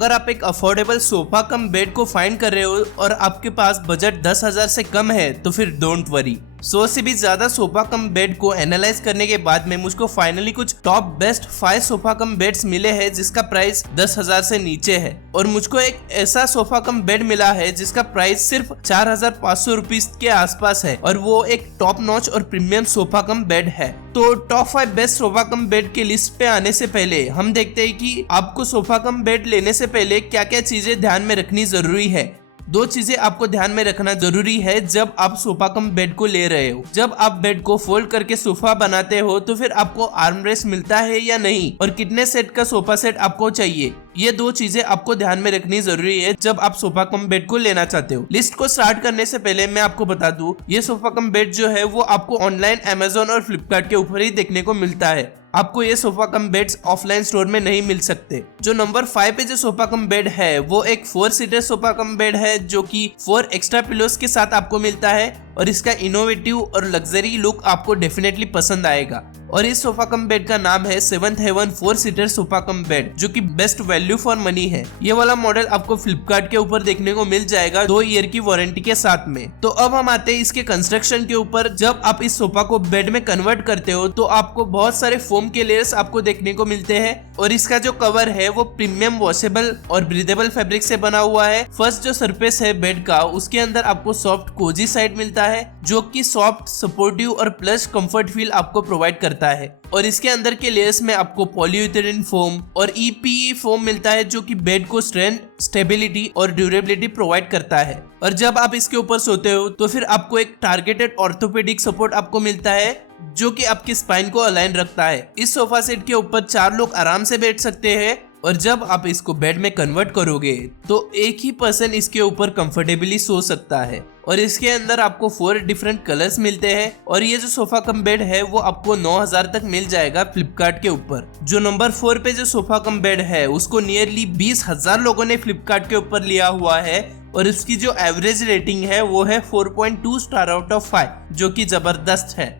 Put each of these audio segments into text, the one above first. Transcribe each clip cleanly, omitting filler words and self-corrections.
अगर आप एक अफोर्डेबल सोफा कम बेड को फाइंड कर रहे हो और आपके पास बजट 10,000 से कम है तो फिर डोंट वरी। 100 से भी ज्यादा सोफा कम बेड को एनालाइज करने के बाद में मुझको फाइनली कुछ top best 5 sofa cum beds मिले हैं जिसका प्राइस 10,000 से नीचे है, और मुझको एक ऐसा सोफा कम बेड मिला है जिसका प्राइस सिर्फ 4,500 रुपीज के आसपास है, और वो एक टॉप नॉच और प्रीमियम सोफा कम बेड है। तो top 5 best sofa cum bed के लिस्ट पे आने से पहले हम देखते हैं कि आपको सोफा कम बेड लेने से पहले क्या क्या चीजें ध्यान में रखनी जरूरी है। 2 चीजें आपको ध्यान में रखना जरूरी है जब आप सोफा कम बेड को ले रहे हो। जब आप बेड को फोल्ड करके सोफा बनाते हो तो फिर आपको आर्म रेस्ट मिलता है या नहीं, और कितने सेट का सोफा सेट आपको चाहिए, ये 2 चीजें आपको ध्यान में रखनी जरूरी है जब आप सोफा कम बेड को लेना चाहते हो। लिस्ट को स्टार्ट करने से पहले मैं आपको बता दूं, ये सोफा कम बेड जो है वो आपको ऑनलाइन अमेज़न और फ्लिपकार्ट के ऊपर ही देखने को मिलता है। आपको ये sofa cum beds offline store में नहीं मिल सकते। जो नंबर 5 पे जो सोफा कम बेड है वो एक 4 सीटर सोफा कम बेड है जो कि 4 एक्स्ट्रा पिलोस के साथ आपको मिलता है, और इसका इनोवेटिव और लग्जरी लुक आपको डेफिनेटली पसंद आएगा। और इस सोफा कम बेड का नाम है 7th heaven 4 seater sofa cum bed, जो कि बेस्ट वैल्यू फॉर मनी है। ये वाला मॉडल आपको फ्लिपकार्ट के ऊपर देखने को मिल जाएगा 2 ईयर की वारंटी के साथ में। तो अब हम आते हैं इसके कंस्ट्रक्शन के ऊपर। जब आप इस सोफा को बेड में कन्वर्ट करते हो तो आपको बहुत सारे फोम के लेयर्स आपको देखने को मिलते हैं, और इसका जो कवर है वो प्रीमियम वॉशेबल और ब्रीदेबल फैब्रिक से बना हुआ है। फर्स्ट जो सरफेस है बेड का, उसके अंदर आपको सॉफ्ट कोजी साइड मिलता है जो कि सॉफ्ट, सपोर्टिव और प्लस कंफर्ट फील आपको प्रोवाइड करता है। और इसके अंदर के लेयर्स में आपको पॉलीयूरेथेन फोम और ईपीई फोम मिलता है जो कि बेड को स्ट्रेंथ, स्टेबिलिटी और ड्यूरेबिलिटी प्रोवाइड करता है। और जब आप इसके ऊपर सोते हो तो फिर आपको एक टारगेटेड ऑर्थोपेडिक सपोर्ट आपको मिलता है जो कि आपकी स्पाइन को अलाइन रखता है। इस सोफा सेट के ऊपर 4 लोग आराम से बैठ सकते हैं, और जब आप इसको बेड में कन्वर्ट करोगे तो एक ही पर्सन इसके ऊपर कंफर्टेबली सो सकता है। और इसके अंदर आपको 4 डिफरेंट कलर्स मिलते हैं, और ये जो सोफा कम बेड है वो आपको 9,000 तक मिल जाएगा फ्लिपकार्ट के ऊपर। जो नंबर 4 पे जो सोफा कम बेड है उसको नियरली 20,000 लोगों ने फ्लिपकार्ट के ऊपर लिया हुआ है, और उसकी जो एवरेज रेटिंग है वो है 4.2 स्टार आउट ऑफ 5, जो कि जबरदस्त है।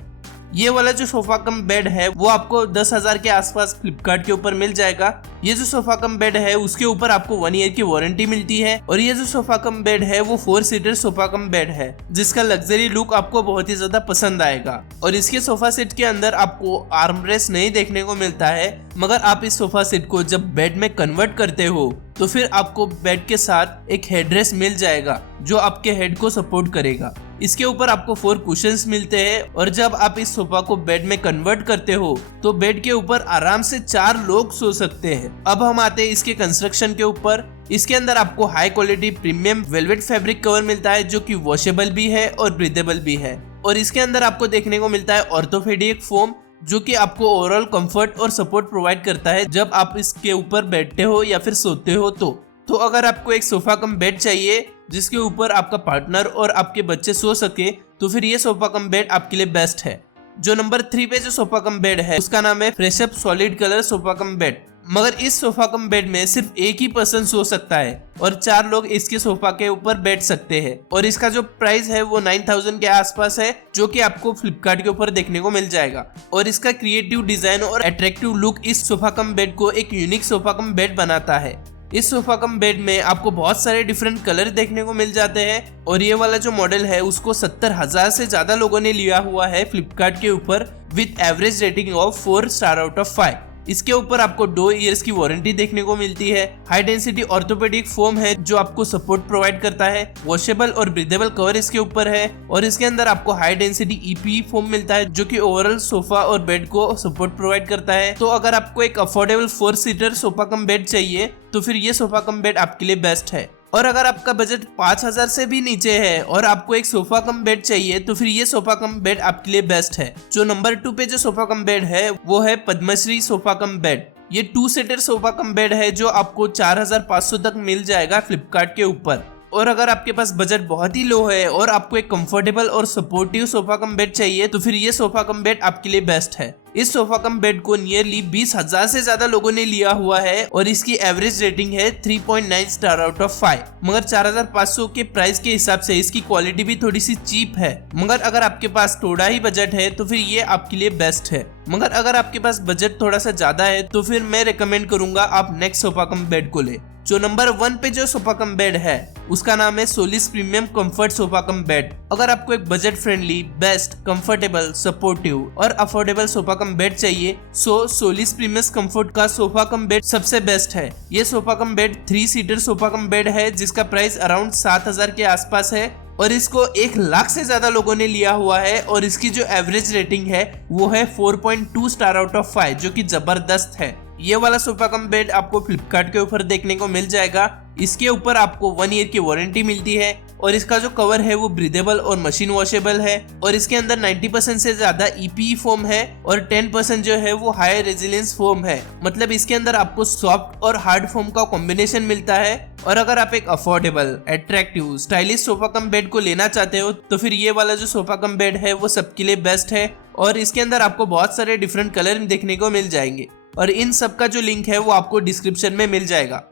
ये वाला जो सोफा कम बेड है वो आपको 10,000 के आसपास फ्लिपकार्ट के ऊपर मिल जाएगा। ये जो सोफा कम बेड है उसके ऊपर आपको 1 ईयर की वारंटी मिलती है, और ये जो सोफा कम बेड है वो 4 सीटर सोफा कम बेड है जिसका लग्जरी लुक आपको बहुत ही ज्यादा पसंद आएगा। और इसके सोफा सेट के अंदर आपको आर्म रेस्ट नहीं देखने को मिलता है, मगर आप इस सोफा सेट को जब बेड में कन्वर्ट करते हो तो फिर आपको बेड के साथ एक हेडरेस्ट मिल जाएगा जो आपके हेड को सपोर्ट करेगा। इसके ऊपर आपको 4 कुशन्स मिलते हैं, और जब आप इस सोफा को बेड में कन्वर्ट करते हो तो बेड के ऊपर आराम से 4 लोग सो सकते हैं। अब हम आते हैं इसके कंस्ट्रक्शन के ऊपर। इसके अंदर आपको high quality premium velvet fabric cover मिलता है जो कि वॉशेबल भी है और ब्रीदेबल भी है, और इसके अंदर आपको देखने को मिलता है ऑर्थोपेडिक फोम जो कि आपको ओवरऑल कंफर्ट और सपोर्ट प्रोवाइड करता है जब आप इसके ऊपर बैठते हो या फिर सोते हो। तो अगर आपको एक सोफा कम बेड चाहिए जिसके ऊपर आपका पार्टनर और आपके बच्चे सो सके तो फिर ये सोफा कम बेड आपके लिए बेस्ट है। जो नंबर 3 पे जो सोफा कम बेड है उसका नाम है fresh up solid colour sofa cum bed, मगर इस सोफा कम बेड में सिर्फ एक ही पर्सन सो सकता है और 4 लोग इसके सोफा के ऊपर बैठ सकते हैं, और इसका जो प्राइस है वो 9,000 के आसपास है जो कि आपको फ्लिपकार्ट के ऊपर देखने को मिल जाएगा। और इसका क्रिएटिव डिजाइन और अट्रैक्टिव लुक इस सोफा कम बेड को एक यूनिक सोफा कम बेड बनाता है। इस सोफा कम बेड में आपको बहुत सारे डिफरेंट कलर देखने को मिल जाते हैं, और ये वाला जो मॉडल है उसको 70,000 से ज्यादा लोगों ने लिया हुआ है फ्लिपकार्ट के ऊपर with average rating of 4 star out of 5। इसके ऊपर आपको 2 इयर्स की वारंटी देखने को मिलती है। हाई डेंसिटी ऑर्थोपेडिक फोम है जो आपको सपोर्ट प्रोवाइड करता है। वॉशेबल और ब्रीदेबल कवर इसके ऊपर है, और इसके अंदर आपको हाई डेंसिटी ईपी फोम मिलता है जो कि ओवरऑल सोफा और बेड को सपोर्ट प्रोवाइड करता है। तो अगर आपको एक affordable 4 seater sofa cum bed चाहिए तो फिर ये सोफा कम बेड आपके लिए बेस्ट है। और अगर आपका बजट 5,000 से भी नीचे है और आपको एक सोफा कम बेड चाहिए तो फिर ये सोफा कम बेड आपके लिए बेस्ट है। जो नंबर 2 पे जो सोफा कम बेड है वो है पद्मश्री सोफा कम बेड। ये 2 सीटर सोफा कम बेड है जो आपको 4,500 तक मिल जाएगा फ्लिपकार्ट के ऊपर। और अगर आपके पास बजट बहुत ही लो है और आपको एक कंफर्टेबल और सपोर्टिव सोफा कम बेड चाहिए तो फिर ये सोफा कम बेड आपके लिए बेस्ट है। इस सोफा कम बेड को नियरली 20,000 से ज्यादा लोगों ने लिया हुआ है और इसकी एवरेज रेटिंग है 3.9 स्टार आउट ऑफ 5। मगर 4,500 के प्राइस के हिसाब से इसकी क्वालिटी भी थोड़ी सी चीप है। मगर अगर आपके पास थोड़ा ही बजट है तो फिर ये आपके लिए बेस्ट है। मगर अगर आपके पास बजट थोड़ा सा ज्यादा है तो फिर मैं रिकमेंड करूंगा आप नेक्स्ट सोफा कम बेड को ले, जो नंबर 1 पे जो सोफा कम बेड है उसका नाम है Solis premium comfort sofa cum bed. अगर आपको एक budget friendly, best, comfortable, supportive और अफोर्डेबल सोफा कम बेड चाहिए सो सोलिस प्रीमियम कंफर्ट का सोफा कम बेड सबसे बेस्ट है। ये sofa cum bed 3 seater sofa cum bed है जिसका प्राइस अराउंड 7,000 के आसपास है और इसको 1 लाख से ज्यादा लोगों ने लिया हुआ है और इसकी जो एवरेज रेटिंग है वो है 4.2 स्टार आउट ऑफ 5 जो कि जबरदस्त है। ये वाला सोफा कम बेड आपको फ्लिपकार्ट के ऊपर देखने को मिल जाएगा। इसके ऊपर आपको 1 ईयर की वारंटी मिलती है और इसका जो कवर है वो ब्रीदेबल और मशीन वॉशेबल है और इसके अंदर 90% से ज्यादा EPE फोम है और 10% जो है वो हाई रेजिलियंस फोम है। मतलब इसके अंदर आपको सॉफ्ट और हार्ड फोम का कॉम्बिनेशन मिलता है। और अगर आप एक affordable, attractive, stylish sofa cum bed को लेना चाहते हो तो फिर ये वाला जो सोफा कम बेड है वो सबके लिए बेस्ट है और इसके अंदर आपको बहुत सारे डिफरेंट कलर देखने को मिल जाएंगे और इन सब का जो लिंक है वो आपको डिस्क्रिप्शन में मिल जाएगा।